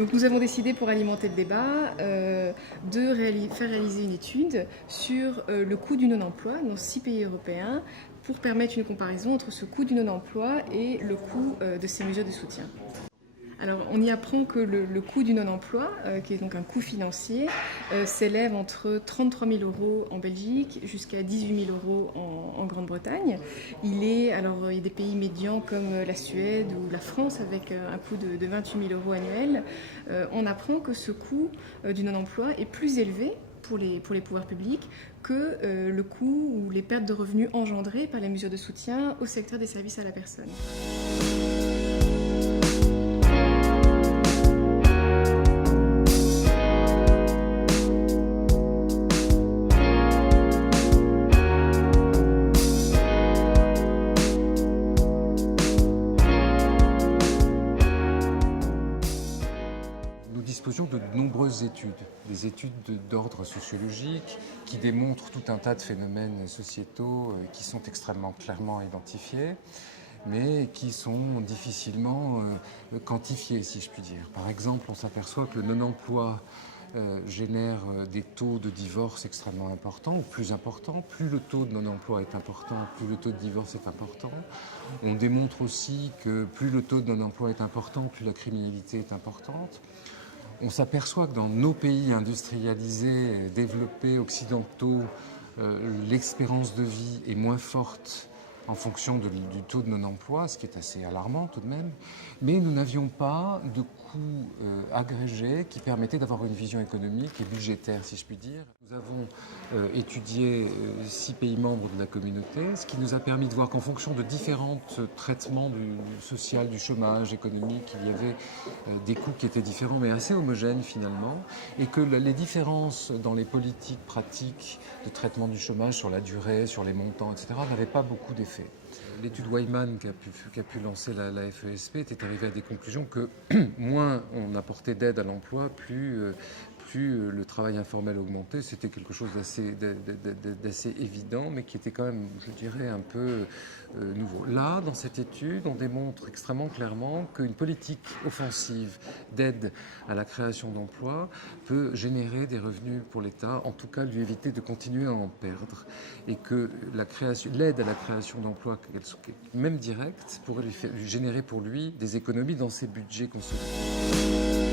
Donc nous avons décidé, pour alimenter le débat, faire réaliser une étude sur le coût du non-emploi dans 6 pays européens pour permettre une comparaison entre ce coût du non-emploi et le coût de ces mesures de soutien. Alors, on y apprend que le coût du non-emploi, qui est donc un coût financier, s'élève entre 33 000 euros en Belgique jusqu'à 18 000 euros en Grande-Bretagne. Il y a des pays médians comme la Suède ou la France avec un coût de 28 000 euros annuels. On apprend que ce coût du non-emploi est plus élevé pour les pouvoirs publics que le coût ou les pertes de revenus engendrées par les mesures de soutien au secteur des services à la personne. Nous disposions de nombreuses études, des études d'ordre sociologique qui démontrent tout un tas de phénomènes sociétaux qui sont extrêmement clairement identifiés, mais qui sont difficilement quantifiés, si je puis dire. Par exemple, on s'aperçoit que le non-emploi génère des taux de divorce extrêmement importants ou plus importants. Plus le taux de non-emploi est important, plus le taux de divorce est important. On démontre aussi que plus le taux de non-emploi est important, plus la criminalité est importante. On s'aperçoit que dans nos pays industrialisés, développés, occidentaux, l'espérance de vie est moins forte en fonction du taux de non-emploi, ce qui est assez alarmant tout de même. Mais nous n'avions pas de coûts agrégés qui permettaient d'avoir une vision économique et budgétaire, si je puis dire. Nous avons étudié 6 pays membres de la communauté, ce qui nous a permis de voir qu'en fonction de différents traitements du social, du chômage économique, il y avait des coûts qui étaient différents, mais assez homogènes finalement, et que les différences dans les politiques pratiques de traitement du chômage sur la durée, sur les montants, etc., n'avaient pas beaucoup d'effet. L'étude Wyman qu'a pu lancer la FESP était arrivée à des conclusions que moins on apportait d'aide à l'emploi, plus le travail informel augmentait. C'était quelque chose d'assez évident, mais qui était quand même, je dirais, un peu nouveau. Là, dans cette étude, on démontre extrêmement clairement qu'une politique offensive d'aide à la création d'emplois peut générer des revenus pour l'État, en tout cas lui éviter de continuer à en perdre, et que l'aide à la création d'emplois, même directe, pourrait lui générer pour lui des économies dans ses budgets consolidés.